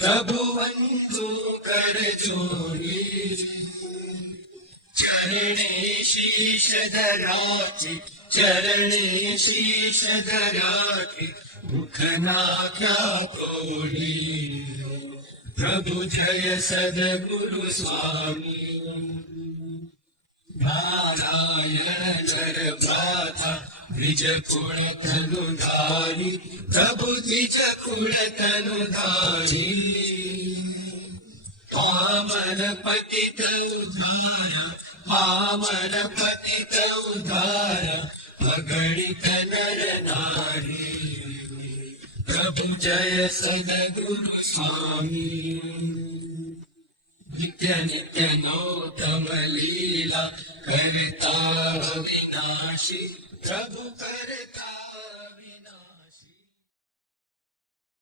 प्रभु बंधु कर जोड़ी चरणे शीश धराचे चरणे नाख्या तोड़ी प्रभु जय सदगुरु स्वामी। नारायण गाथा पतित उद्धार पावन पतित उद्धार अगणित नर नारी प्रभु जय सदगुरु स्वामी। नित्य नित्य नोतम लीला करता अविनाशी प्रभु करता